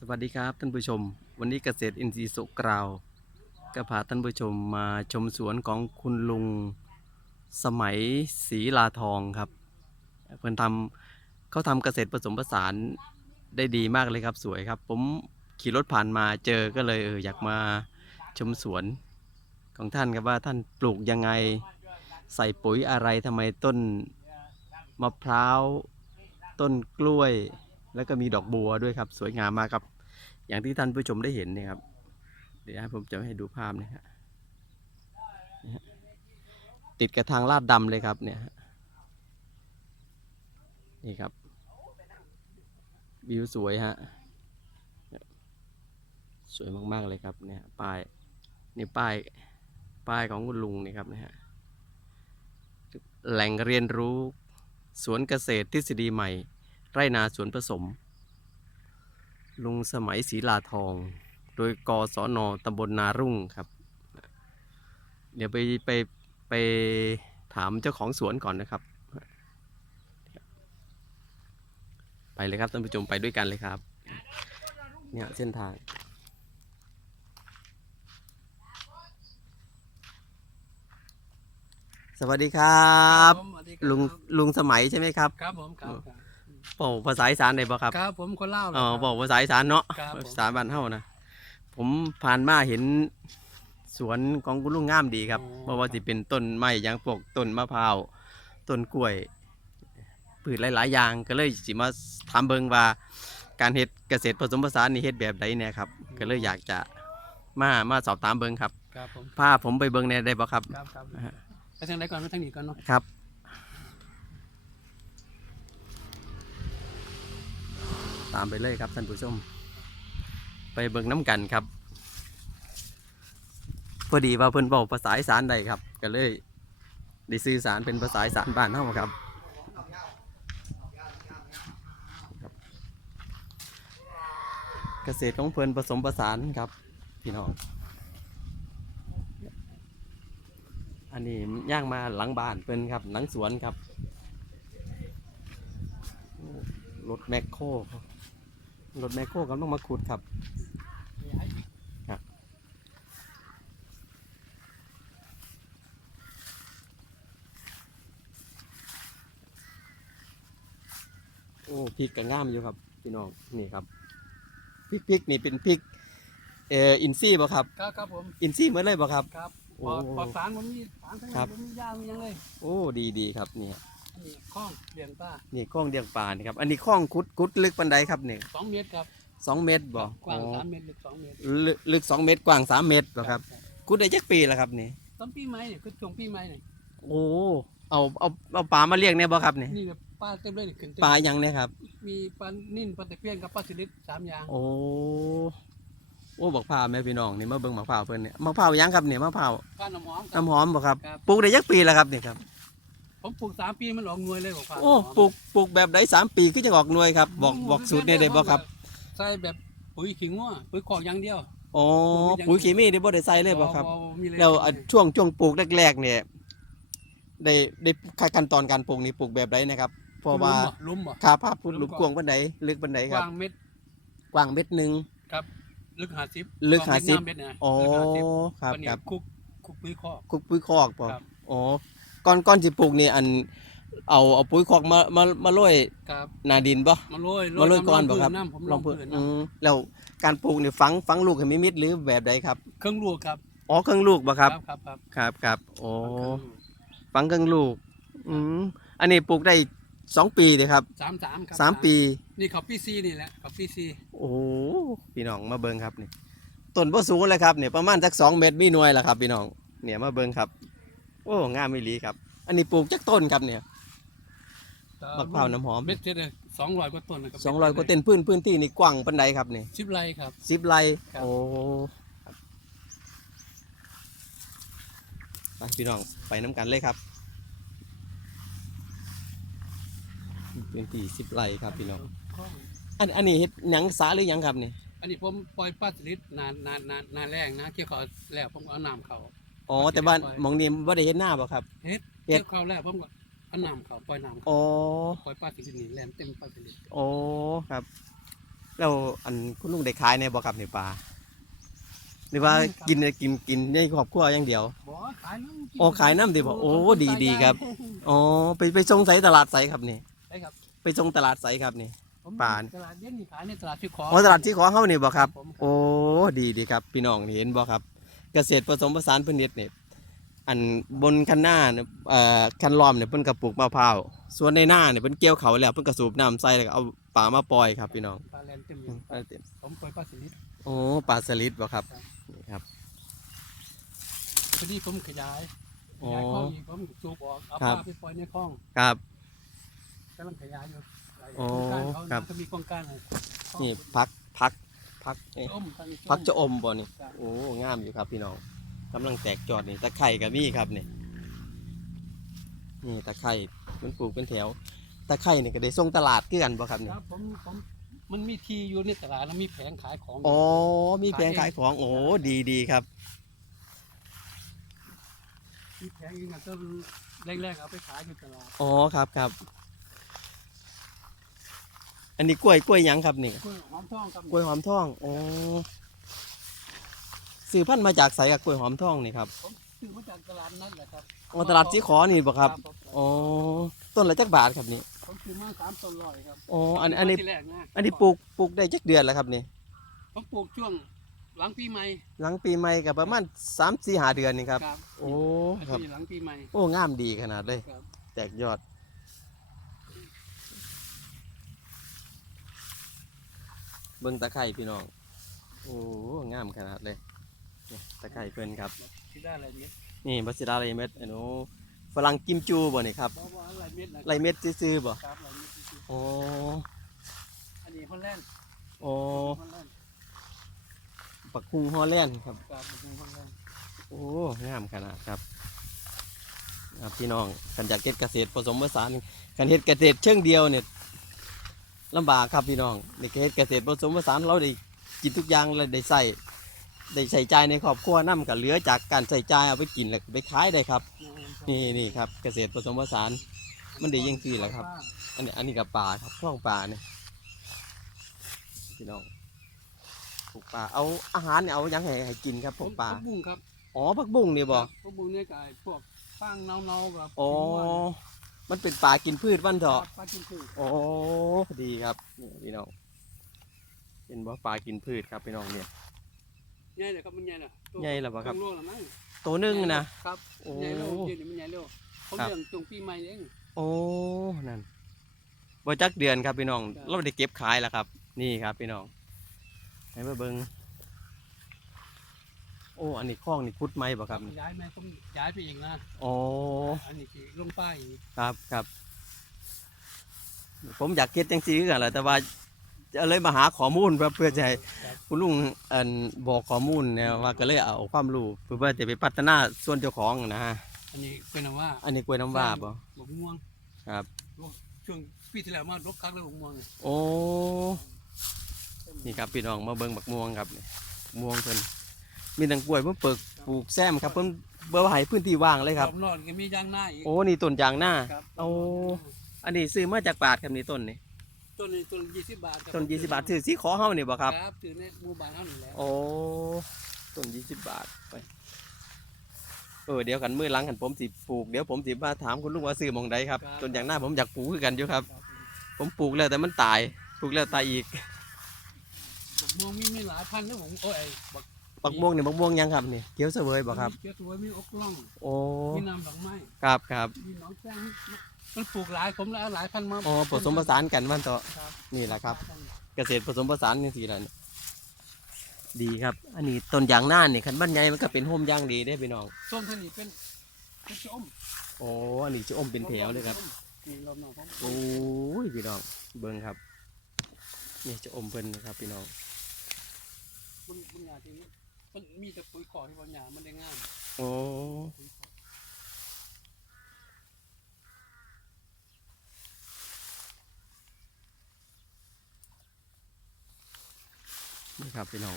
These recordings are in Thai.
สวัสดีครับท่านผู้ชม วันนี้เกษตรอินทรีย์สุกราว ก็พาท่านผู้ชมมาชมสวนของคุณลุงสมัยศรีลาทองครับ เพิ่อนทำเขาทำเกษตรผสมผสานได้ดีมากเลยครับสวยครับ ผมขี่รถผ่านมาเจอก็เลยเอออยากมาชมสวนของท่านครับว่าท่านปลูกยังไงใส่ปุ๋ยอะไรทำไมต้นมะพร้าวต้นกล้วย แล้วก็มีดอกบัวด้วยครับ สวยงามมากครับ อย่างที่ท่านผู้ชมได้เห็นเนี่ยครับ เดี๋ยวผมจะให้ดูภาพนะฮะนี่ฮะติดกับทางลาดดำเลยครับเนี่ยนี่ครับวิวสวยฮะสวยมากๆเลยครับเนี่ยป้ายนี่ป้ายป้ายของคุณลุงนี่ครับนะฮะแหล่งเรียนรู้สวนเกษตรทฤษฎีใหม่ ไร่นาสวนผสม ลุงสมัยศรีลาทอง โดยกศนตำบลนารุ่งครับ เดี๋ยวไปไปไปถามเจ้าของสวนก่อนนะครับ ไปเลยครับท่านผู้ชมไปด้วยกันเลยครับ เนี่ยเส้นทางสวัสดีครับผมสวัสดีครับลุงลุงสมัยใช่ไหมครับ ครับผมครับ ครับบอกภาษาอีสานได้บ่ครับครับผมคนเล่าอ๋อครับบอกภาษาอีสานเนาะครับผม ภาษาบ้านเฮานะผมผ่านมาเห็นสวนของคุณลุงงามดีครับเพราะว่าสิเป็นต้นไม้อยางพวกต้นมะพร้าวต้นกล้วยพืชหลาย ๆ อย่างก็เลยสิมาถามเบิงว่า การเฮ็ดเกษตรผสมผสานนี่เฮ็ดแบบใดเนี่ยครับ ก็เลยอยากจะมามาสอบถามเบิงครับครับผมพาผมไปเบิงในได้บ่ครับ ครับครับอ่าฮะไปทางไหนก่อนไปทางนี้ก่อนเนาะครับ ตามไปเลยครับท่านผู้ชม ไปเบิ่งน้ำกันครับ พอดีว่าเพิ่นบอกภาษาอีสานได้ครับ ก็เลยได้สื่อสารเป็นภาษาอีสานบ้านเฮาครับเกษตรของเพิ่นผสมผสานครับพี่น้อง อันนี้ย่างมาหลังบ้านเพิ่นครับหลังสวนครับรถแมคโคร รับรถแมคโครกำลังมาขุดครับครับโอ้พริกก็งามอยู่ครับพี่น้องนี่ครับพริกพริกนี่เป็นพริกเอ่ออินซี่บ่ครับครับครับผมอินซี่เหมือนเลยบ่ครับครับโอ้ปลอดปลอดสารผมมีสารทั้งครันั้บนผมมียามีหยังเลย โอ้ดีดีครับเนี่ย อันนี้คล้องเลี้ยงปลานี่คลองเดียงปลานี่ครับ อันนี้คลองคุดคุดลึกปันไดครับเนี่ยสองเมตรครับสองเมตรบ่กว้างอ๋อสามเมตรลึกสองเมตรลึกลึกสองเมตรกว้างสามเมตรบ่ครับคุดได้จักปีแล้วครับนี่ต้นปีไม้เนี่ยคือช่วงปีไม้เนี่ยโอ้เอาเอาเอาปลามาเลี้ยงเนี่ยบ่ครับนี่นี่แบบปลาเต็มเลยนี่ขึ้นเต็มปลาหยังเนี่ยครับ มีปลานิ่นปลาตะเพียนกับปลาสลิดสามอย่างโอ้โอ้บักพร้าวแม่พี่น้องนี่มาเบิ่งบักพร้าวเพิ่นเนี่ยมะพร้าวหยังครับเนี่ยมะพร้าวปลาหน่อหอมครับน้ำหอมบ่ครับครับปลูกได้จักปีแล้วครับนี่ครับ ผมปลูกสามปีมันออกหน่วยเลยบอกปลาโอ้ปลูกปลูกแบบใดสามปีคือจะออกหน่วยครับ บอกบอกสูตรเนี่ยได้บ่ครับใส่แบบปุ๋ยขิงว่าปุ๋ยขอกอย่างเดียวโอ้ปุ๋ยเคมีนี่บ่ได้ใส่เลยบ่ครับ มีเลยแล้วอะช่วงช่วงปลูกแรกๆเนี่ยได้ได้ขั้นตอนการปลูกนี่ปลูกแบบใดนะครับ เพราะว่าลุมบ่ค่าภาพพุทธหลุมกวางปันไดลึกปันไดกครับว้างเม็ดกว้างเม็ดหนึ่งลึกหาสิบลึกกว้ง50 เม็ดเม็ดนะโอ้ลึกห้าสิบครับวันนี้ครับคุกคุกปุ๋ยคอก คุกปุ๋ยคอกป่ะครับโอ้ ก้อนก้อนสิปลูกนี่อันเอาเอาปุ๋ยคอกมามามาโรยครับหนาดินป่ะมาโรยมาโรยก่อนบ่ครับน้ำผมลลอองงพื้พื้นนอืน้มแล้วการปลูกนี่ฝังฝังลูกให้มีมิดหรือแบบใดครับำเครื่องลูกครับอ๋อเครื่องลูกป่ะครับครับครับครับครับโอ้ครับฝังเครื่องลูกอืมอันนี้ปลูกได้สองปีเลยครับสามสามครับสามปี นี่เขาปีซีนี่แหละเขาปีซีโอ้โหพี่น้องมาเบิ่งครับนี่ต้นบ่สูงเลยครับเนี่ยประมาณสักสองเมตรมีหน่วยละครับพี่น้องเนี่ยมาเบิ่งครับ โอ้งามไม่ลีครับ อันนี้ปลูกจักต้นครับเนี่ย มะพร้าวน้ำหอม เม็ดเจ็ดเลยสองร้อยกว่าต้นนะครับสองร้อยกว่าเต้นพื้นพื้นที่นี่กว้างปันใดครับนี่สิบไร่ครับ สิบไร่ครับ โอ้ครับไปพี่น้องไปน้ำกันเลยครับพื้นที่สิบไร่ครับพี่น้อง อันอันนี้เฮ็ดหนังสาหรือหยังครับนี่ อันนี้ผมปล่อยปลาสลิดนานนานนานนานแรงนะเกี่ยวเขาแล้วผมก็เอาน้ำเขา อ๋อแต่ว่าหมองนี้บ่ได้เฮ็ดหน้าบ่ครับเฮ็ดเฮ็เกี่ดยวเขาแล้วผมก็เอาน้ำเขาปล่อยน้ำเขาอ๋อปล่อยปลาสลิดนี่แลนเต็มปลาสลิดโอ้ครับ แล้วอันคุณลุงได้ขายในบ่ครับในปลาหรือว่ากินกินกินในครอบครัวอย่างเดียว บ่ขายน้ำโอ้ขายน้ำดิบ่โอ้ดีดีครับ อ๋อไปไปส่งใส่ตลาดไสครับนี่ ได้ครับไปส่งตลาดไสครับนี่ ผมป่าน ตลาดเย็นนี่ขายในตลาดที่ขออ๋อตลาดที่ขอเฮานี่บ่ครับ ผมโอ้ดีดีครับ พี่น้องนี่เห็นบ่ครับ เกษตรผสมผสานเพิ่นเฮ็ดนี่อันบนคันหน้าเนี่ยเอ่อคันล้อมเนี่ยเพิ่นก็ปลูกมะพร้าวส่วนในหน้าเนี่ยเพิ่นเกี่ยวเขาแล้วเพิ่นก็สูบน้ำใส่แล้วก็เอาปลามาปล่อยครับพี่น้องปลาแลนเต็มออืยู่มปลาเต็มผมปล่อยปลาสลิดโอ้ปลาสลิดบ่ครับนี่ครับ พอดีผมขยายขอ๋อยายคลองอีกผมสูบออกเอาครัปบลาไปปล่อยในคลองครับ กำลังขยายอยู่หลายอ๋อโครงการเขาครับจะมีโครงการอะไรนี่พักพัก พักเอ๊ะต้มทางนี้พักจะอมบ่นี่จ้ะโอ้งามอยู่ครับพี่น้องกำลังแตกจอดนี่ตะไคร่ก็มีครับนี่นี่ตะไคร่มันปลูกเป็นแถวตะไคร่นี่ก็ได้ส่งตลาดคือกันบ่ครับนี่ครับผมผมมันมีทีอยู่ในตลาดแล้วมีแผงขายของอ๋อมีแผงขายของโอ้ดีดีครับมีแผงอีกนะก็แรกๆเอาไปขายอยู่ตลาดอ๋อครับครับ อันนี้กล้วยกล้วยหยังครับนี่กล้วยหอมทองครับกล้วยหอมทองอ๋อสื่อพันธุ์มาจากไสกับกล้วยหอมทองนี่ครับผมซื้อมาจากตลาดนั่นแหละครับอ๋อตลาดสีขอนี่บ่ครับผมอ๋อต้นละจักบาทครับนี่ผมซื้อมาสามต้นร้อยครับอ๋ออันอันนี้ที่แรกนะอันนี้ปลูกปลูกได้จักเดือนแล้วครับนี่ผมปลูกช่วงหลังปีใหม่หลังปีใหม่กับประมาณสามสี่หาเดือนนี่ครับ ครับโอ้ครับ ที่หลังปีใหม่ โอ้งามดีขนาดเลย ครับ แตกยอด เบิ่งตะไคร่พี่น้อง โอ้งามขนาดเลยเนี่ยตะไคร่เพิ่นครับที่ได้อะไรเม็ดนี่บัสซิดาไรเม็ดไอ้หนูฝรั่งกิมจูบ่นี่ครับบอกว่าอะไรเม็ดนะไรเม็ดซื่อๆบ่ครับอะไรเม็ดที่โอ้อันนี้ฮอลแลนด์โอ้ฮอลแลนด์ปักคุงฮอลแลนด์ครับ ครับเป็นฮอลแลนด์โอ้งามขนาดครับครับพี่น้องกันจากเฮ็ดเกษตรผสมผสานกันเฮ็ดเกษตรเชิงเดียวเนี่ย ลำบากครับพี่น้องนี่ก็เฮ็ดเกษตรผสมผสานเราได้กินทุกอย่างและได้ใส่ได้ใส่ใจายในครอบครัวนํกับเหลือจากการใส่ใจายเอาไปกินแล้วก็ไปขายได้ครับ นี่นี่ครับเกษตรผสมผสานมันดียังซี่แหละครับ อันนี้อันนี้กับปลาครับท้องปลาเนี่ยพี่น้องปลูกปลาเอาอาหารเนี่ยเอาหยังให้ให้กินครับพผวมกปลาผักบุ้งครับอ๋อผักบุ้งนี่บ่ผักบุ้งเนี่ยกับไอ้พวกฟางเนาๆกับอ๋อ มันเป็นปลากินพืชวันเถาะปลากินพืชโอ้ดีครับนี่พี่น้องเป็นบ่ปลากินพืชครับพี่น้องเนี่ย ใหญ่เลยครับมันใหญ่เลยใหญ่แล้วบ่ครับ ต้องโลละมั้งตัวหนึงนะ ครับโอ้ ใหญ่เร็วเดี๋ยวนี้มันใหญ่เร็วเขาครับเลี้ยงตรงปีใหม่เอง โอ้นั่นบ่จักเดือนครับพี่น้องครับเราได้เก็บขายแล้วครับ นี่ครับพี่น้องให้มาเบิ่ง โอ้อันนี้คลองนี่คุดไหมบ่ครับย้ายไหมผมย้ายไปเองนะโอ้อันนี้คือลงป้ายอีกครับครับ ผมอยากเก็ดจังซี่คือกันแหละแต่ว่าจะเลยมาหาข้อมูลเพื่อเพื่อจะให้ครับคุณลุงอันบอกข้อมูลเนี่ยว่าก็เลยเอาความรู้เพื่อว่าจะไปพัฒนาส่วนเจ้าของนะฮะอันนี้เป็นว่าอันนี้กล้วยน้ำว้าป่ะบกม่วงครับช่วงปีที่แล้วมาลกคักเลยบกม่วงเนี่ยโอ้ นี่ครับพี่น้องมาเบิ่งบักม่วงครับนี่ม่วงเพิ่น มีทั้งกล้วยเพิ่นปลูกปลูกแซมครับเพิ่นเบ่ให้พื้นที่ว่างเลยครับรอบนอนก็มียางหน้าอีก โอ้นี่ต้นยางหน้าครับ โอ้อันนี้ซื้อมาจากบาทครับนี่ต้นนี่ต้นนี้ต้นยี่สิบบาทครับต้น20บาทซื้อสีขอเฮานี่บ่ครับ ครับถือในหมู่บ้านเท่านี้แหละโอ้ต้น20บาทไป เออเดี๋ยวกันมื้อหลังกันผมสิปลูกเดี๋ยวผมสิมาถามคุณลุงว่าซื้อหม่องใดครับต้นยางหน้าผมอยากปลูกคือกันอยู่ครับ ครับผมปลูกแล้วแต่มันตายปลูกแล้วตายอีกบกม่วงมีมีหลายพันธุ์นะผมโอ้ยบัก บักม่วงนี่บักม่วงยังครับนี่เขียวเสวยบ่ครับเจ้าตัวมีอกล่องโอ้มีน้ำดอกไม้ครับครับมีหนองแจ้งมันปลูกหลายผมแล้วเอาหลายพันธุ์มาอ๋อผสมผสานกันมันต่อครับนี่แหละครับ เกษตรผสมผสานจังซี่ล่ะนี่ดีครับ อันนี้ต้นยางหน้านี่คันบ้านใหญ่มันก็เป็นโฮมยางดีได้อพี่น้องส้มท่านนี้เป็นเป็นส้มโอ้อันนี้จะอมเป็นแถวเลยครับนี่รอบนอกผมโอ้ยพี่น้องเบิ่งครับนี่จะอมเพิ่นนะครับพี่น้อง มันมันยาที่มันมันมีแต่ปุ๋ยขอที่บางอย่างมันได้งามโอ้นี่ครับพี่น้อง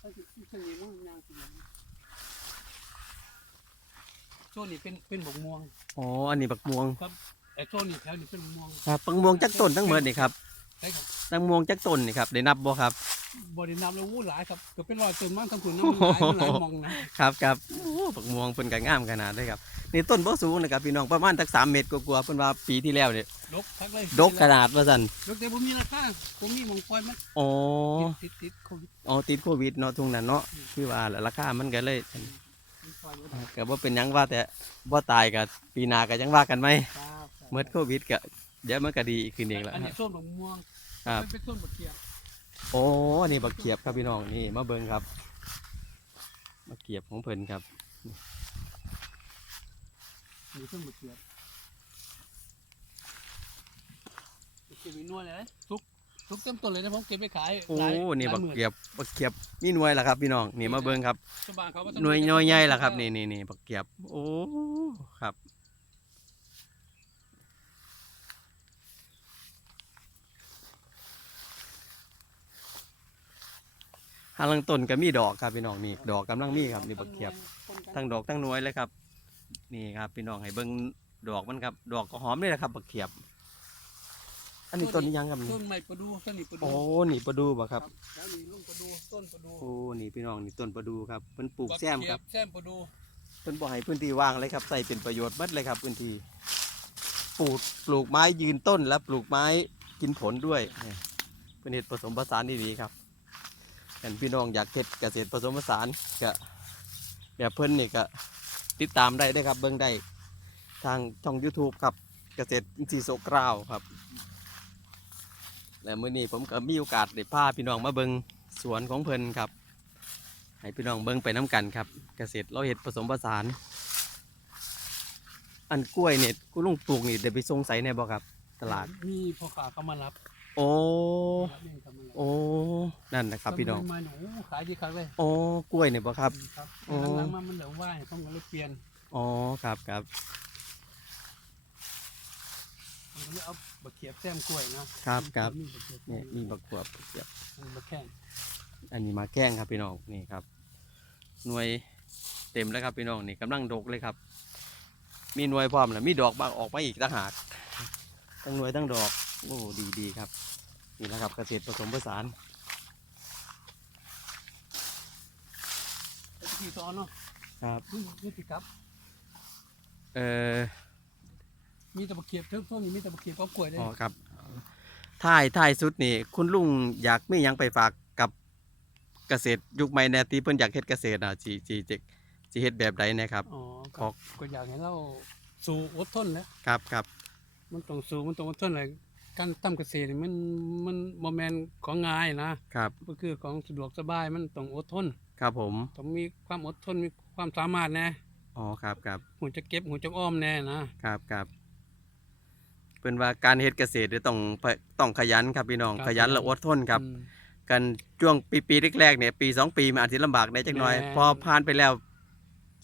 ถ้าที่ที่นี้มันยางที่มันโซนนี้เป็นเป็นบกม่วง อ๋อ อันนี้บักม่วงครับ ไอ้โซนนี้แถวนี้เป็นบกม่วงครับบักม่วงจักต้นทั้งหมดนี่ครับใช่ครับบักม่วงจักต้นนี่ครับได้นับบ่ครับ บริณามแล้ววู้หลายครับเกือบเป็นร้อยต้นมั้งทั้งคุณน้ำมันหลายมันหลายมองนะครับครับโอ้บักม่วงเพิ่นก็งามขนาดเลยครับนี่ต้นบ่สูงนะครับพี่น้องประมาณสัก3เมตรกว่าๆเพิ่นว่าปีที่แล้วเนี่ยดกทักเลยดกขนาดว่าซั่นดกแต่ผมมีราคาผมมีหมองปล่อยมันอ๋อติดติดติดโควิดอ๋อติดโควิดเนาะทุ่งนั้นเนาะคือว่าแหละราคามันก็เลยมันปล่อยบ่ได้ก็บ่เป็นหยังว่าแต่บ่ตายก็ปีหน้าก็ยังว่ากันไหมครับ เมื่อโควิดก็เดี๋ยวมันก็ดีขึ้นเองแล้วอันคนี้รับโซนบกม่วงครับมันเป็นโซนบกเกียบโอ้อันนี้บักเขียบครับพี่น้องนี่มาเบิ่งครับบักเขียบของเพิ่นครับมีโซนบกเกียบเก็บไว้นวดเลยนะทุกทุกเต็มต้นเลยนะผมเก็บไปขายโอ้หลายนี่หลาบักหมื่เขียบบักเขียบมีหน่วยล่ะครับ พี่น้องนี่มาเบิ่งครับชาวบ้านเขาก็หน่วยน้อยใหญ่ล่ะครับนี่นี่นี่บักเขียบ โอ้ครับ หาลังต้นก็มีดอกครับพี่น้องนี่ดอกกำลังมีครับนี่บักเขียบทั้งดอกทั้งหน่วยเลยครับ นี่ครับพี่น้องให้เบิ่งดอกมันครับ ดอกก็หอมเลยนะครับบักเขียบ อันนี้ต้นนี้ยังครับนี่ต้นไม้ประดูต้นนี้ประดูโอ้นี่ประดูบ่ครับแล้วนี่ลุงประดูต้นประดูโอ้นี่พี่น้องนี่ต้นประดูครับเพิ่นปลูกแซมครับแซมประดูเพิ่นบ่ให้พื้นที่ว่างเลยครับใส่เป็นประโยชน์หมดเลยครับพื้นที่ปลูกปลูกไม้ยืนต้นและปลูกไม้กินผลด้วยนี่เพิ่นเฮ็ดผสมผสานดีๆครับ กันพี่น้องอยากเฮ็ดเกษตรผสมผสานก็แบบเพิ่นนี่ก็ติดตามได้เด้ครับเบิ่งได้ทางช่อง YouTube ครับเกษตรอินทรีย์โสกราวครับ และมื้อนี้ผมก็มีโอกาสได้พาพี่น้องมาเบิ่งสวนของเพิ่นครับ ให้พี่น้องเบิ่งไปน้ำกันครับ เกษตรเราเห็ดผสมผสาน อันกล้วยเนี่ยกูลุงปลูกนี่เดี๋ยวไปส่งใส่ในบ่ครับ ตลาด มีพ่อค้าเขามารับ โอ้รับเองเขามารับโอ้นั่นนะครับพี่น้องต้ไม้หนูขายดีครับเลยโอ้กล้วยเนี่ยบ่ครับครับโอ้หลังๆมามันเหลือว่ายต้องก็เลยเปลี่ยนอ๋อครับครับผมก็เลยเอาบะเขียบแซมกล้วยนะครับครับมีบะเขียบเนี่ยมีบักขวบบักเขียบมีบะแข้งอันนี้มาแข้งครับพี่น้องนี่ครับ หน่วยเต็มแล้วครับพี่น้องนี่กำลังดกเลยครับ มีหน่วยพร้อมแล้วมีดอกบางออกมาอีกต่างหากทั้งหน่วยทั้งดอก โอ้ดีดีครับ นี่นะครับเกษตรผสมผสานไอ้ที่ซ้อนเนาะครับนี่นี่ติครับ เอ่อมีแต่บะเขียบเท่าพวกนี้มีแต่บะเขียบกับกล้วยเลยอ๋อครับท้ายท้ายสุดนี่ คุณลุงอยากมีหยังไปฝากกับเกษตรยุคใหม่แนที่เพิ่นอยากเฮ็ดเกษตรอะสิสิสิสิเฮ็ดแบบใดนะครับอ๋อขอก็ก็อยากให้เราสู้อดทนแหล้วครับครับมันต้องสู้มันต้องอดทนเลย การทำเกษตรนี่มันมันบ่แม่นของง่ายนะครับก็คือของสะดวกสบายมันต้องอดทน ครับผมต้องมีความอดทนมีความสามารถแน่อ๋อครับครับหูจะเก็บหูจะอ้อมแน่นะครับครับเพิ่นว่าการเฮ็ดเกษตรนี่ต้องต้องขยันครับพี่น้องขยันและอดทนครับอืมกันช่วงปีปีแรกๆเนี่ยปีสองปีมันอาจจะลำบากได้จักหน่อยแม่นพอผ่านไปแล้ว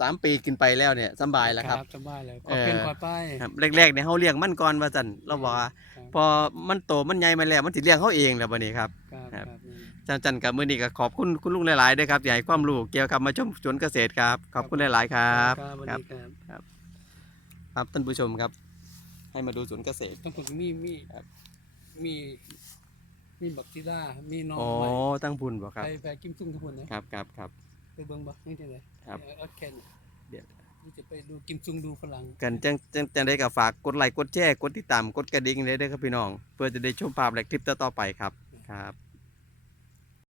สามปีขึ้นไปแล้วเนี่ยสำบายแล้วครับสบายแล้วเอก็อเป็นกว่าไปครับแรกๆเนี่ยเฮาเลี้ยงมันก่อนว่าซั่นเราบอกว่าครับ พอมันโตมันใหญ่มาแล้วมันสิเลี้ยงเขาเองแล้วบัดนี้ครับครับ ครับครับ จันจันกับมือนี้ก็ขอบคุณคุณลุงหลายๆด้วยครับที่ให้ความรู้เกี่ยวกับมาชมสวนเกษตรครับ ขอบคุณหลายๆครับ ครับสวัสครับดีครับครับท่านผู้ชมครับ ให้มาดูสวนเกษตร ต้องฝึกมีมีครับ มี มีบักซีล่ามีหน้องอ๋อไม้ตั้งบุญบ่ครับ ไปไปกิมซุ่งทุกคนนะครับครับครับ ไปเบิ่งบ่นี่จังไดครับเอาเอาแค่นี้เดี๋ยว นี่จะไปดูกิมซุงดูฝรั่งกันจังจังจังได้ก็ฝากกดไลค์กดแชร์กดติดตามกดกระดิ่งเลยเด้อครับพี่น้อง เพื่อจะได้ชมภาพและคลิปต่อๆไปครับครับ